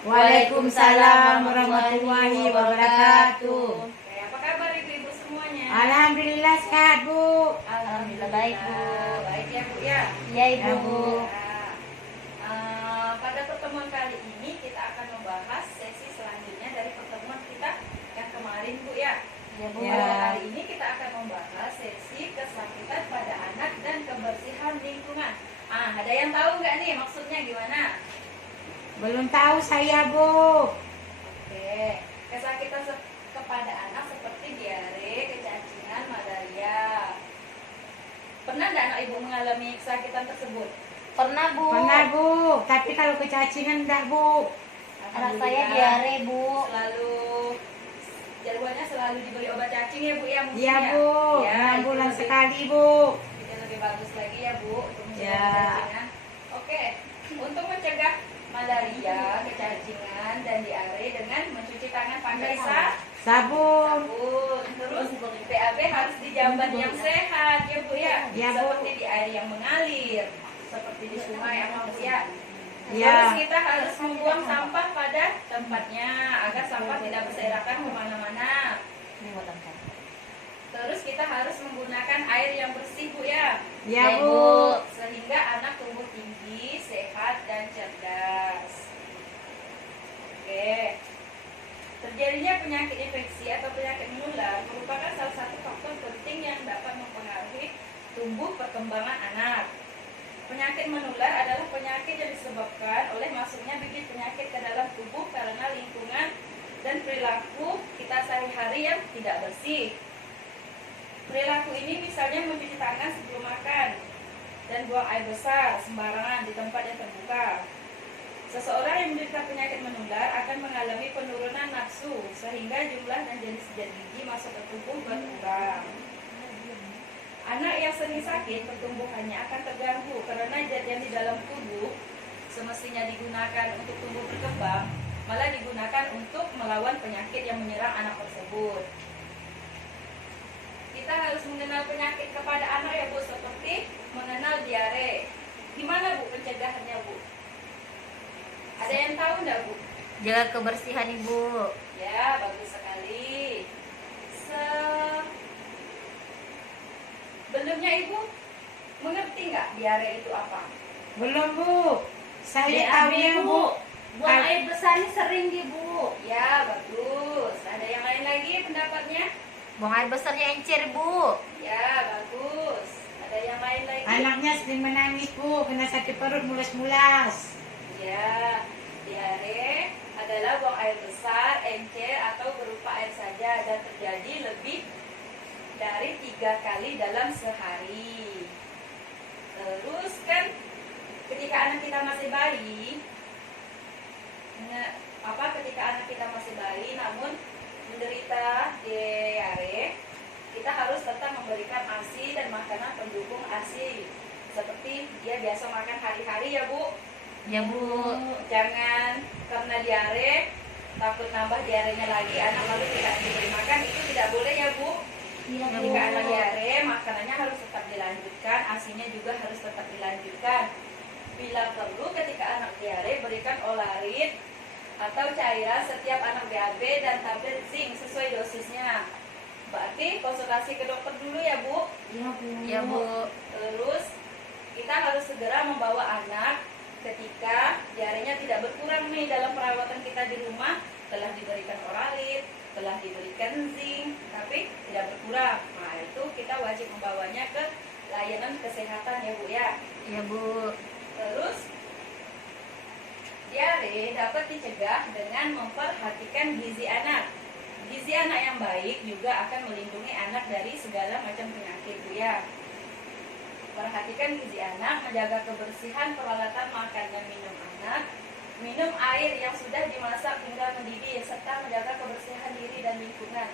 Waalaikumsalam warahmatullahi wabarakatuh. Oke, apa kabar ibu-ibu semuanya? Alhamdulillah sehat, Bu. Alhamdulillah baik, Bu. Baik ya Bu ya. Iya, Ya, Ibu. Bu. Pada pertemuan kali ini kita akan membahas sesi selanjutnya dari pertemuan kita yang kemarin Bu ya. Iya, Bu. Ya. Pada kali ini kita akan membahas sesi kesakitan pada anak dan kebersihan lingkungan. Ada yang tahu nggak nih maksudnya gimana? Belum tahu saya, Bu. Oke, kesakitan kepada anak seperti diare, kecacingan, malaria. Pernah nggak anak ibu mengalami kesakitan tersebut? Pernah, Bu. Pernah, Bu. Tapi kalau kecacingan enggak, Bu. Anak saya diare, Bu. Selalu jadwalnya selalu diberi obat cacing ya Bu ya mungkin Iya, ya? Bu. Ya, 6 itu bulan lebih- sekali, Bu. Itu lebih bagus lagi ya Bu untuk mencegah Ya. kecacingan. Oke, untuk mencegah malaria, kecacingan, dan diare dengan mencuci tangan pakai Sabun. sabun. Terus BAB harus di jamban yang sehat ya Bu ya. Ya, Bu. Seperti di air yang mengalir, seperti di sungai apa Bu ya. Ya. Terus kita harus membuang sampah pada tempatnya agar sampah tidak berserakan kemana-mana. Ini buat angkat. Terus kita harus menggunakan air yang bersih Bu ya, Ya, Ya, Bu. sehingga anak tumbuh tinggi, sehat dan cerdas. Oke. Terjadinya penyakit infeksi atau penyakit menular merupakan salah satu faktor penting yang dapat mempengaruhi tumbuh perkembangan anak. Penyakit menular adalah penyakit yang disebabkan oleh masuknya bibit penyakit ke dalam tubuh karena lingkungan dan perilaku kita sehari-hari yang tidak bersih. Perilaku ini misalnya mencuci tangan sebelum makan dan buang air besar sembarangan di tempat yang terbuka. Seseorang yang menderita penyakit menular akan mengalami penurunan nafsu sehingga jumlah dan jenis zat gizi masuk ke tubuh berkurang. Anak yang sering sakit pertumbuhannya akan terganggu karena zat yang di dalam tubuh semestinya digunakan untuk tumbuh berkembang malah digunakan untuk melawan penyakit yang menyerang anak tersebut. Kita harus mengenal penyakit kepada anak ya Bu, seperti mengenal diare. Gimana Bu pencegahannya Bu? Ada yang tahu enggak Bu? Jaga kebersihan, Ibu. Ya, bagus sekali. Sebelumnya Ibu mengerti nggak diare itu apa? Belum, Bu. Saya BAB, tahunya, Bu. Buang air besar ini sering, Bu. Ya, bagus. Ada yang lain lagi pendapatnya? Buang air besarnya encer, Bu. Ya, bagus. Ada yang lain lagi? Anaknya sering menangis, Bu. Kena sakit perut mulas-mulas. Ya, diare adalah buang air besar, encer, atau berupa air saja dan terjadi lebih dari 3 kali dalam sehari. Terus kan ketika anak kita masih bayi, ketika anak kita masih bayi namun menderita diare, kita harus tetap memberikan ASI dan makanan pendukung ASI seperti dia biasa makan hari-hari ya Bu. Ya, Bu. Jangan karena diare takut nambah diarenya lagi anak lalu tidak diberi makan, itu tidak boleh ya Bu. Iya, Bu. Jika anak diare makanannya harus tetap dilanjutkan, ASINya juga harus tetap dilanjutkan. Bila perlu ketika anak diare berikan olarit atau cairan setiap anak BAB dan tablet zinc sesuai dosisnya. Berarti konsultasi ke dokter dulu ya Bu. Iya, Bu. Ya, Bu. Terus kita harus segera membawa anak ketika diarenya tidak berkurang nih dalam perawatan kita di rumah, telah diberikan oralit, telah diberikan zinc, tapi tidak berkurang. Nah itu kita wajib membawanya ke layanan kesehatan ya Bu ya. Ya, Bu. Terus diare dapat dicegah dengan memperhatikan gizi anak. Gizi anak yang baik juga akan melindungi anak dari segala macam penyakit Bu ya. Perhatikan gizi anak, menjaga kebersihan peralatan makan dan minum anak, minum air yang sudah dimasak hingga mendidih, serta menjaga kebersihan diri dan lingkungan.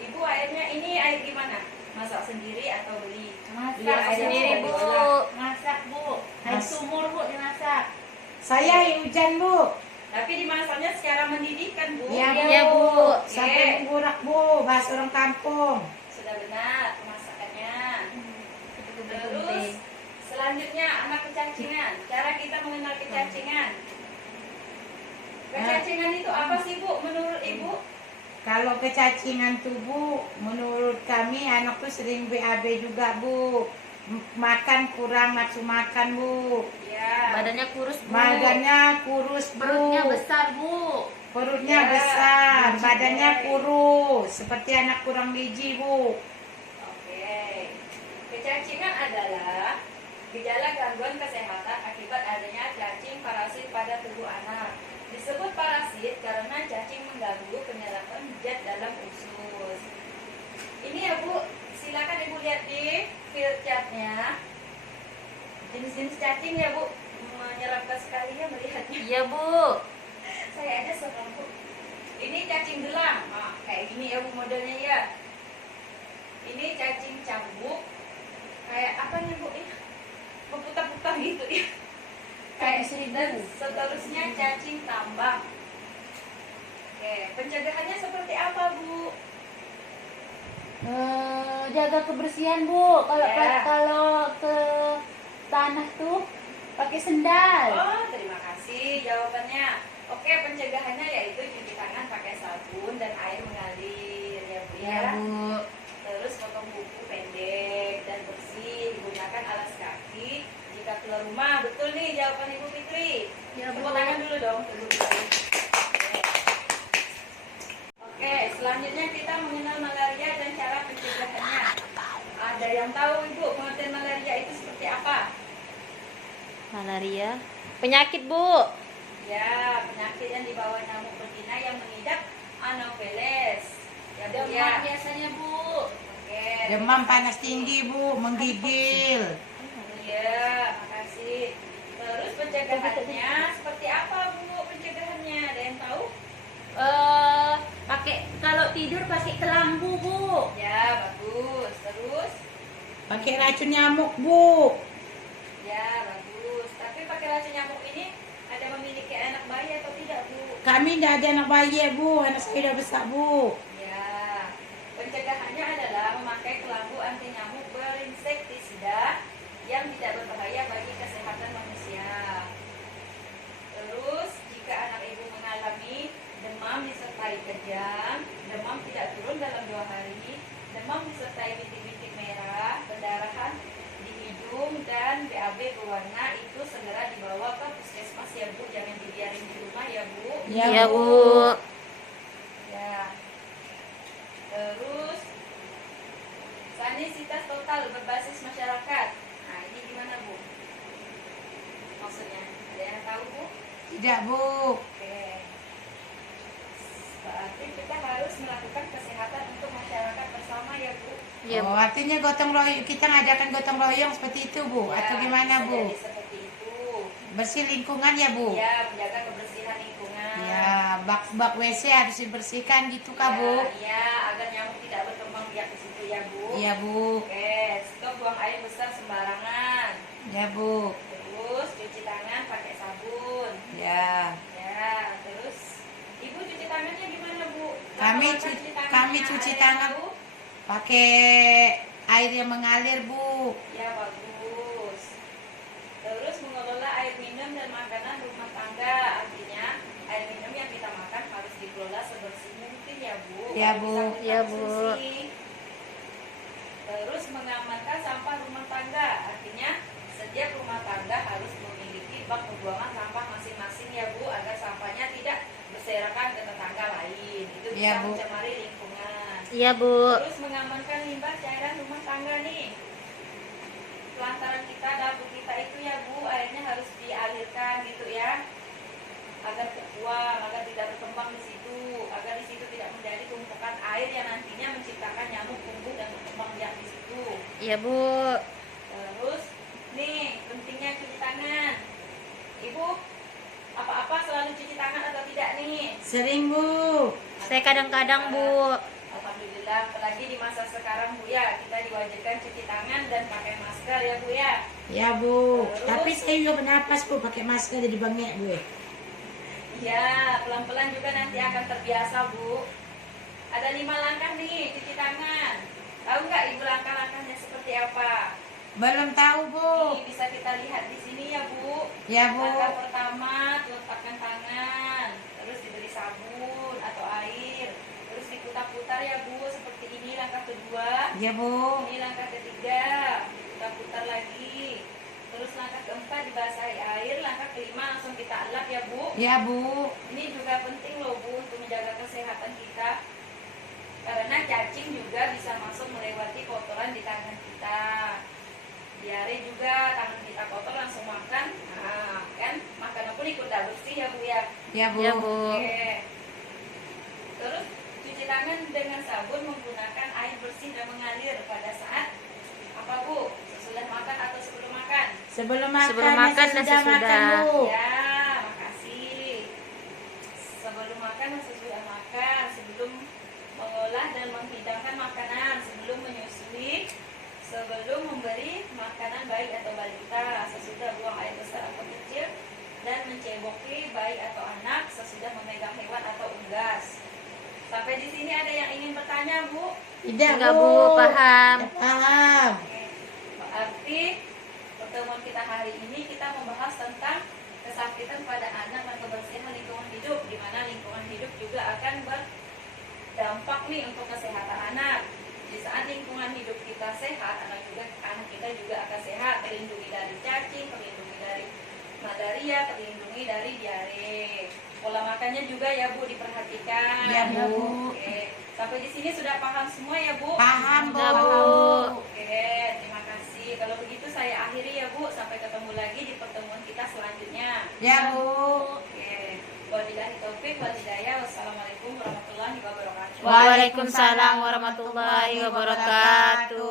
Ibu airnya ini air gimana? Masak sendiri atau beli? Beli Masak air yang sendiri, sudah Bu. diolah. Masak, Bu. Air sumur, Bu, dimasak. Saya air hujan, Bu. Tapi dimasaknya secara mendidih kan Bu? Iya, Bu. Iya, Bu. Sampai menggurak, Bu. Bahasa orang kampung. Sudah benar pemasakannya. Itu Terus penting. selanjutnya anak kecacingan. Cara kita mengenal kecacingan. Kecacingan itu apa sih Bu menurut Ibu? Kalau kecacingan tubuh, menurut kami anak tuh sering BAB juga Bu. Makan kurang nafsu makan Bu. Ya. Badannya kurus, Bu. Badannya kurus Bu. Perutnya besar, Bu. Perutnya Ya, besar, gizi, badannya baik. kurus, seperti anak kurang gizi Bu. Oke. Kecacingan adalah gejala gangguan kesehatan akibat adanya cacing parasit pada tubuh anak. Disebut parasit karena cacing mengganggu penyerapan zat dalam usus. Ini ya Bu, silakan Ibu lihat di field chartnya. Jenis-jenis cacing ya Bu, menyeramkan sekali ya melihatnya. Iya, Bu. Saya aja serem Bu. Ini cacing gelang, nah, kayak gini ya Bu modelnya ya. Ini cacing cambuk, kayak apa nih Bu? Ya, berputar-putar gitu ya. Kayak dan seterusnya cacing tambang. Oke, pencegahannya seperti apa Bu? Jaga kebersihan, Bu. Ya. Kalau ke tanah tuh pakai sendal. Oh, terima kasih jawabannya. Oke, pencegahannya yaitu cuci tangan pakai sabun dan air mengalir ya Bu ya. Iya, Bu. Terus potong kuku pendek dan bersih, gunakan alas kaki jika keluar rumah. Betul nih jawaban Ibu Fitri. Ya, Bu. Tepuk tangan dulu dong. Tepuk tangan. Oke, selanjutnya kita mengenal malaria dan cara pencegahannya. Ada yang tahu Ibu pengertian malaria itu seperti apa? Malaria. Penyakit, Bu. Ya, penyakit yang dibawa nyamuk betina yang mengidap Anopheles. Ya, Bu, ya. Demam biasanya, Bu. Oke. Demam panas tinggi Bu, menggigil. Iya, makasih. Terus pencegahannya seperti apa Bu? Pencegahannya ada yang tahu? Pakai kalau tidur pakai kelambu, Bu. Ya, bagus. Terus? Pakai racun nyamuk Bu. Ya, bagus. Tapi pakai racun nyamuk ini ada memiliki anak bayi atau tidak Bu? Kami tidak ada anak bayi Bu, anak saya sudah besar Bu. Ya, pencegahannya adalah memakai kelambu anti nyamuk berinsektisida yang tidak berbahaya bagi kesehatan manusia. Terus, jika anak ibu mengalami demam disertai kejang, demam tidak turun dalam 2 hari, demam disertai bintik-bintik merah, pendarahan di hidung dan BAB berwarna, itu segera dibawa ke puskesmas ya Bu, jangan dibiarin di rumah ya Bu. Ya, Iya, Bu. Bu. Ya. Terus sanititas total berbasis masyarakat. Nah, ini gimana Bu? Maksudnya, ada yang tahu Bu? Tidak Bu. Oke. Berarti kita harus melakukan kesehatan untuk masyarakat bersama ya Bu. Iya, Bu. Oh, artinya gotong royong, kita ngadakan gotong royong seperti itu Bu, Ya, atau gimana bisa Bu? jadi seperti itu. Bersih lingkungan ya Bu. Ya, menjaga kebersihan lingkungan. Ya, bak-bak WC harus dibersihkan gitu kah Bu? Ya, agar nyamuk tidak berkembang biak di situ ya Bu. Iya Bu. Oke, stop buang air besar sembarangan. Ya Bu. Terus cuci tangan pakai sabun. Ya. Ya, terus Ibu cuci tangannya gimana Bu? Kami Lakukan cuci- tangannya. kami cuci Ada yang tangan. tahu? Pakai air yang mengalir Bu. Ya, bagus. Terus mengelola air minum dan makanan rumah tangga. Artinya air minum yang kita makan harus dikelola sebersih mungkin ya Bu. Ya, Kalau Bu. bisa kita Ya, Bu. konsumsi. Terus mengamankan sampah rumah tangga. Artinya setiap rumah tangga harus memiliki bak pembuangan sampah masing-masing ya Bu, agar sampahnya tidak berserakan ke tetangga lain. Itu bisa Ya, Bu. mencemari lingkungan. Iya, Bu. Terus mengamankan limbah cairan rumah tangga nih. Pelantaran kita, dapur kita itu ya Bu, airnya harus dialirkan gitu ya, agar terbuang, agar tidak berkembang di situ, agar di situ tidak menjadi tumpukan air yang nantinya menciptakan nyamuk tumbuh dan berkembang biak di situ. Iya, Bu. Terus nih pentingnya cuci tangan. Ibu apa-apa selalu cuci tangan atau tidak nih? Sering Bu. Saya kadang-kadang, Bu. Alhamdulillah, apalagi di masa sekarang Bu ya, kita diwajibkan cuci tangan dan pakai masker ya Bu ya. Ya Bu. Terus? Tapi saya juga bernapas Bu pakai masker jadi bengek Bu. Ya, pelan-pelan juga nanti akan terbiasa Bu. Ada 5 langkah nih cuci tangan. Tahu nggak Ibu langkah-langkahnya seperti apa? Belum tahu Bu. Ini bisa kita lihat di sini ya Bu. Ya Bu. Langkah pertama, letakkan tangan. Terus Ya, Bu. Ini langkah ketiga, kita putar lagi. Terus langkah keempat dibasahi air, langkah kelima langsung kita elap ya Bu. Ya, Bu. Ini juga penting loh Bu untuk menjaga kesehatan kita. Karena cacing juga bisa masuk melewati kotoran di tangan kita. Diare juga tangan kita kotor langsung makan. Nah, kan makanan pun ikut tak bersih ya Bu ya. Ya, Bu. Ya, Bu. Oke. Terus cuci tangan dengan sabun menggunakan air bersih dan mengalir pada saat apa Bu? Sesudah makan atau sebelum makan? Sebelum makan, Sebelum makan dan sesudah sesudah. makan, Bu. Ya, makasih. Sebelum makan dan sesudah makan, sebelum mengolah dan menghidangkan makanan, sebelum menyusui, sebelum memberi makanan bayi atau balita, sesudah buang air besar atau kecil, dan menceboki bayi atau anak sesudah memegang hewan atau unggas. Sampai di sini ada yang ingin bertanya, Bu? Tidak, Enggak, Bu, paham. Ya, paham. Oke. Berarti pertemuan kita hari ini kita membahas tentang kesakitan pada anak dan kebersihan lingkungan hidup, di mana lingkungan hidup juga akan berdampak nih untuk kesehatan anak. Di saat lingkungan hidup kita sehat, anak kita juga akan sehat, terlindungi dari cacing, terlindungi dari malaria, terlindungi dari diare. Pola makannya juga ya Bu diperhatikan. Ya, Bu. Oke. Sampai di sini sudah paham semua ya Bu? Paham, Bu. Ya, Bu. Oke, terima kasih. Kalau begitu saya akhiri ya Bu. Sampai ketemu lagi di pertemuan kita selanjutnya. Ya, Bu. Oke. Wabillahi taufik wal hidayah. Wassalamualaikum warahmatullahi wabarakatuh. Waalaikumsalam warahmatullahi wabarakatuh.